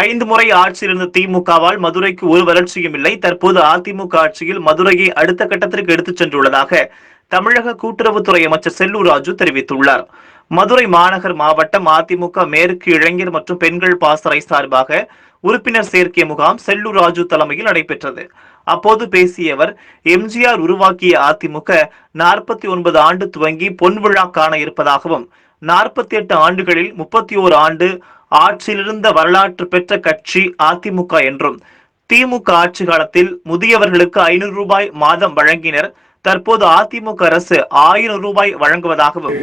ஐந்து முறை ஆட்சியில் இருந்த திமுகவால் மதுரைக்கு ஒரு வளர்ச்சியும் இல்லை. தற்போது அதிமுக ஆட்சியில் மதுரையை அடுத்த கட்டத்திற்கு எடுத்துச் சென்றுள்ளதாக தமிழக கூட்டுறவுத்துறை அமைச்சர் செல்லூர் ராஜு தெரிவித்துள்ளார். மதுரை மாநகர் மாவட்டம் அதிமுக மேற்கு இளைஞர் மற்றும் பெண்கள் பாசறை சார்பாக உறுப்பினர் சேர்க்கை முகாம் செல்லூர் ராஜு தலைமையில் நடைபெற்றது. அப்போது பேசிய அவர் எம்ஜிஆர் உருவாக்கிய அதிமுக நாற்பத்தி ஒன்பது ஆண்டு துவங்கி பொன் விழா காண இருப்பதாகவும் நாற்பத்தி எட்டு ஆண்டுகளில் முப்பத்தி ஓரு ஆண்டு ஆட்சியிலிருந்த வரலாற்று பெற்ற கட்சி அதிமுக என்றும் திமுக ஆட்சி காலத்தில் முதியவர்களுக்கு ஐநூறு ரூபாய் மாதம் வழங்கினர். தற்போது அதிமுக அரசு ஆயிரம் ரூபாய் வழங்குவதாகவும்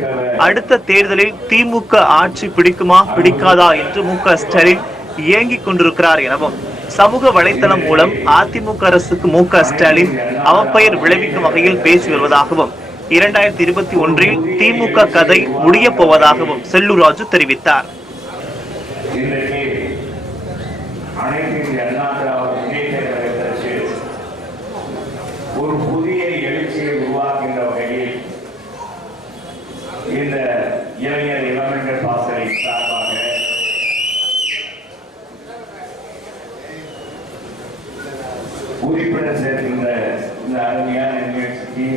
அடுத்த தேர்தலில் திமுக ஆட்சி பிடிக்குமா பிடிக்காதா என்று மு க ஸ்டாலின் இயங்கிக் கொண்டிருக்கிறார் எனவும் சமூக வலைத்தளம் மூலம் அதிமுக அரசுக்கு மு க ஸ்டாலின் அவப்பெயர் விளைவிக்கும் வகையில் பேசி வருவதாகவும் இரண்டாயிரத்தி இருபத்தி ஒன்றில் திமுக கதை முடியப் போவதாகவும் செல்லூர் ராஜு தெரிவித்தார். இன்றைக்கு அனைத்து இந்திய அண்ணா திராவிட முன்னேற்ற கழகத்திற்கு ஒரு புதிய எழுச்சியை உருவாக்கின்ற வகையில் இந்த இளைஞர் இளவென்ற பாசறை சார்பாக உறுப்பினர் சேர்க்கின்ற இந்த அருமையான நிகழ்ச்சிக்கு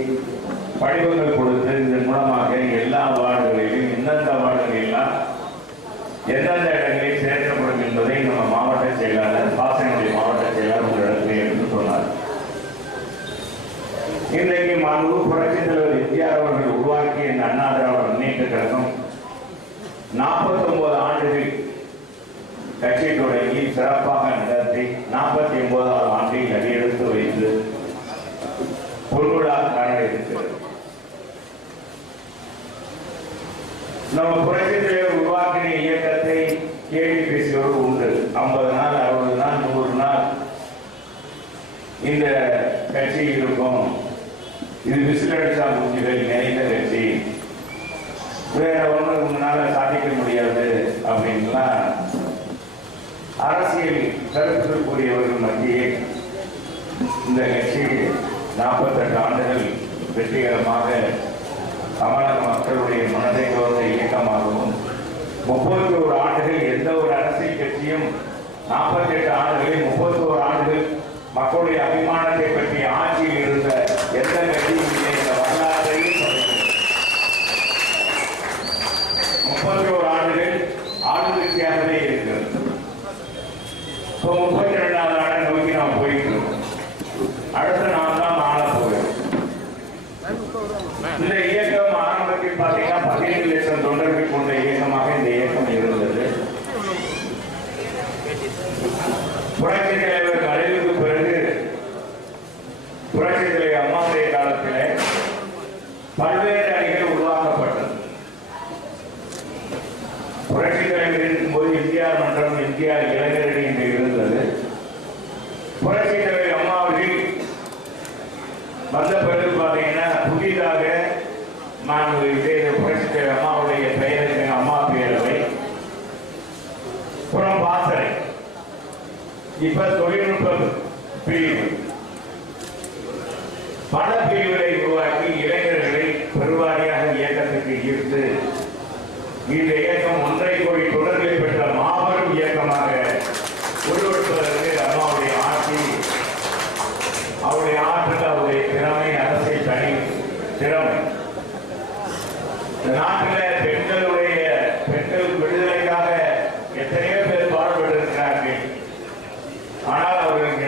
படிவங்கள் கொடுத்து இதன் மூலமாக எல்லா வார்டுகளிலும் எந்தெந்த வார்டுகளெல்லாம் எந்தெந்த இடங்களில் சேர்க்கப்படும் என்பதை நம்ம மாவட்ட செயலாளர் பாசனுடைய மாவட்ட செயலாளர் உங்களிடத்தில் எடுத்து சொன்னார். இன்றைக்கு மாண்பு புரட்சி தலைவர் எம்ஜிஆர் அவர்கள் உருவாக்கிய இந்த அண்ணா திராவிட முன்னேற்ற கழகம் நாற்பத்தொன்பது ஆண்டுகள் கட்சி தொடங்கி சிறப்பாக நடத்தி நாற்பத்தி ஒன்பதாவது ஆண்டில் அடியெடுத்து வைத்து பொன்விழா காண இருக்கிறது நம்ம புரட்சி தலைவர் அரசியல் மத்தியே இந்த கட்சி நாற்பத்தெட்டு ஆண்டுகள் வெற்றிகரமாக தமிழக மக்களுடைய மனதை கவர்ந்த இயக்கமாகவும் முப்பத்தி ஒரு ஆண்டுகள் எந்த ஒரு அரசியல் கட்சியும் நாற்பத்தி எட்டு ஆண்டுகளில் முப்பத்தி ஒரு ஆண்டுகள் மக்களுடைய அபிமானத்தை பற்றி ஆட்சியில் இருந்த எந்த கட்சியும் இல்லை என்ற வரலாற்றையும் சொல்கிறது. முப்பத்தி ஒரு ஆண்டுகள் ஆளுங்கட்சியாகவே இருக்கிறது இப்போ முப்பத்தி ரெண்டாவது ஆண்டை நோக்கி நாம் போயிட்டு இருக்கோம் அடுத்து நாம் தான் ஆள போகிறோம் இந்த இயக்கம் ஆரம்பத்தில் பார்த்தீங்கன்னா பதினைந்து லட்சம் தொண்டர்கள் கொண்ட இயக்கமாக இந்த இயக்கம் இருந்தது புரட்சி தலைவர் மறைவுக்கு பிறகு புரட்சி தலைவர் அம்மாவுடைய காலத்திலே பல்வேறு அணிகள் உருவாக்கப்பட்டது புரட்சி தலைவர் இருக்கும்போது எம்ஜிஆர் மன்றம் எம்ஜிஆர் இளைஞரணி என்று இருந்தது புரட்சி தலைவர் அம்மா அவர்கள் வந்த பிறகு பார்த்தீங்கன்னா புதிதாக நாங்கள் இதே புரட்சி தலைவர் அம்மாவுடைய பெயருக்கு அம்மா பேரவை புறம் வாசனை. இப்ப தொழில்நுட்ப பிரிவு. பல பிரிவுகளை உருவாக்கி இளைஞர்களை பெருவாரியாக இயக்கத்துக்கு ஈர்த்து இந்த இயக்கம் ஒன்றை கோடி தொடர்களை Amen.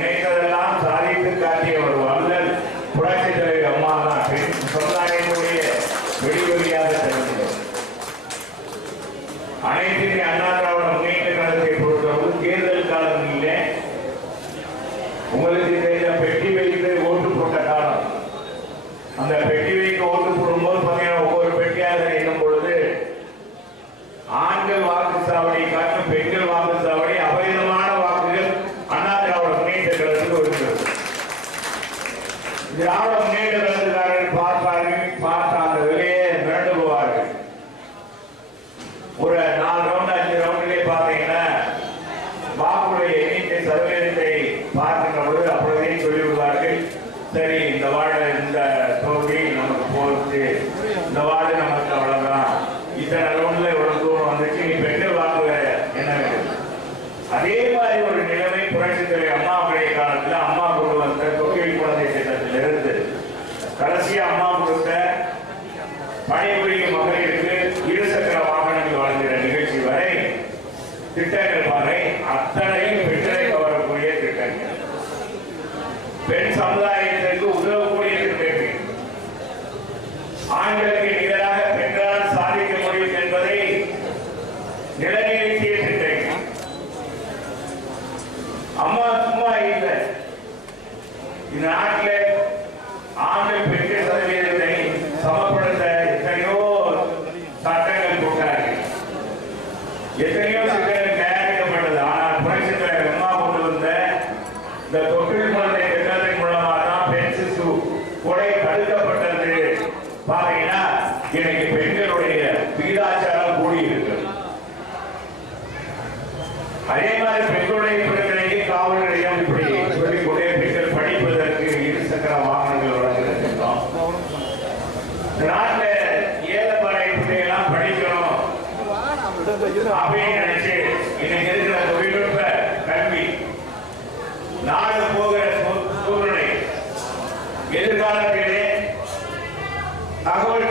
பணிபுரியும் மகளிருக்கு இருசக்கர வாகனங்கள் வழங்குகிற நிகழ்ச்சி வரை திட்டங்கள் வரை அத்தனையும் பெற்றலை கவரக்கூடிய திட்டங்கள். பெண் சமுதாயத்திற்கு உதவக்கூடிய திட்டங்கள். ஆண்களுக்கு நிகராக பெண்களால் சாதிக்க முடியும் என்பதை நிலைநிறுத்திய திட்டங்கள். அம்மா சும்மா இல்லை. இந்த நாட்டில் ஆண்கள் பெண்கள் சதவீதம் இன்னைக்கு பெண்களுடைய விகிதாச்சாரம் கூடியிருக்கிறது அதே மாதிரி பெண்களுடைய பிரச்சனைக்கு காவல் நிலையம் இப்படி சொல்லிக்கொண்டே பெண்கள் படிப்பதற்கு இருசக்கர வாகனங்கள் வழங்கியிருக்கிறோம் நாட்டில் ஏழமலை பிள்ளைகள்லாம் படிக்கணும் அப்படின்னு நினைச்சு இன்னைக்கு இருக்கிற தொழில்நுட்ப கல்வி நாடு போகிற சூழ்நிலை எதிர்காலத்திலே தகவல்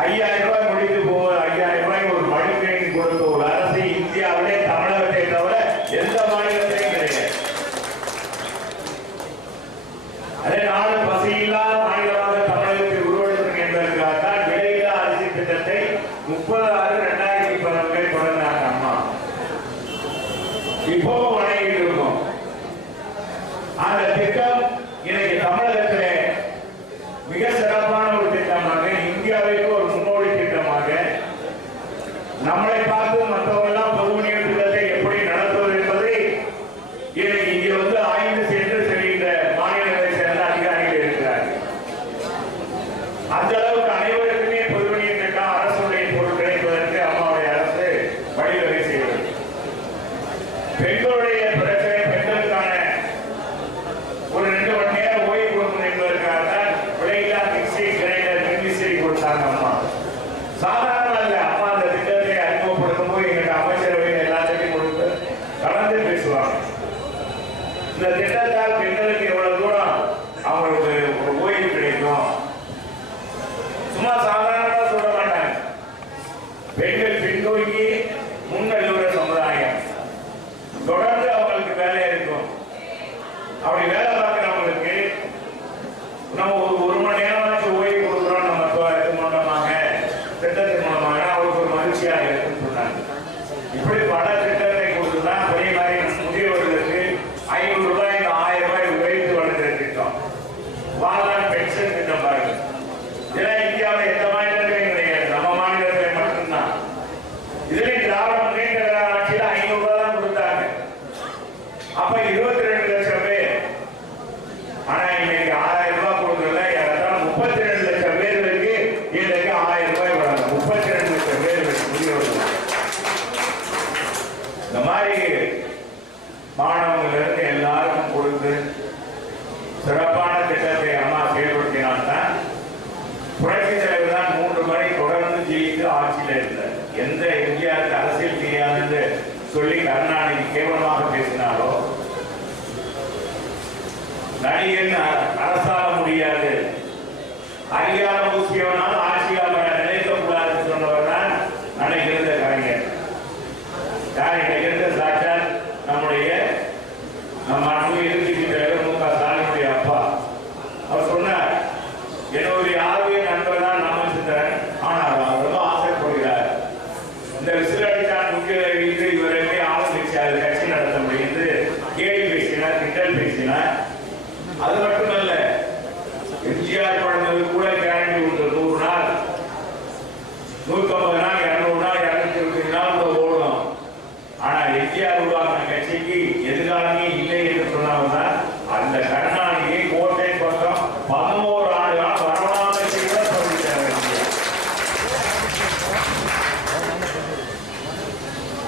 ஐயாயிரம் ரூபாய் முடித்து போவது ஐயாயிரம் ரூபாய் ஒரு மடிக்கணினி கொடுத்த ஒரு அரசு இந்தியாவிலே தமிழகத்தை தவிர எந்த மாநிலத்திலையும் கிடையாது. அதே நாடு பசியில்லா மாநிலமாக தமிழகத்தை உருவெடுக்கும் என்பதற்காக தான் விலையில்லா அரிசி திட்டத்தை முப்பது ஆறு இரண்டாயிரத்தி பதினொன்றை தொடர்ந்தாங்க அம்மா. இப்போ வணங்கிட்டு இருக்கோம். அந்த திட்டம் அந்த அளவுக்கு அனைவருக்குமே பொதுவணியிருக்கான் அம்மாவுடைய அரசு வழிவகை செய்கிறது பெண்களுடைய பிரச்சனை பெண்களுக்கான ஒரு ரெண்டு மணி நேரம் ஓய்வு கொடுக்கணும் என்பதற்காக தான் விலையில்லா மிக்சி கிரைண்டர் மின்விசிறி கொடுத்தாங்க அம்மா. சாதாரண அம்மா அந்த திட்டத்தை அறிமுகப்படுத்தும் போது எங்களுக்கு எல்லாத்தையும் கொடுத்து கலந்து பேசுவாங்க. இந்த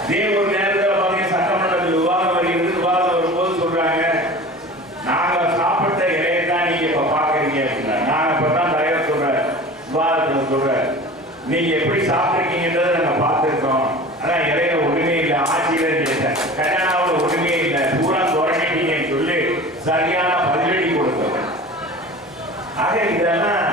இதே ஒரு நேரத்தில் பார்த்தீங்கன்னா சட்டமன்றத்தில் விவாதம் வருகிறது. விவாதம் வரும்போது சொல்றாங்க நாங்க சாப்பிட்ட இலையை தான் நீங்க இப்ப பாக்குறீங்க அப்படின்னா நாங்க இப்பதான் தலைவர் சொல்றாரு விவாதத்தில் சொல்றாரு. நீங்க எப்படி சாப்பிட்டுருக்கீங்கன்றதை நாங்க பார்த்திருக்கோம். ஆனா இலையில ஒண்ணுமே இல்லை. ஆட்சியில கேட்டேன் கல்யாணாவில் ஒண்ணுமே இல்லை. பூரா குறைஞ்சிட்டீங்கன்னு சொல்லி சரியான பதிலடி கொடுத்தவர். ஆக இதெல்லாம்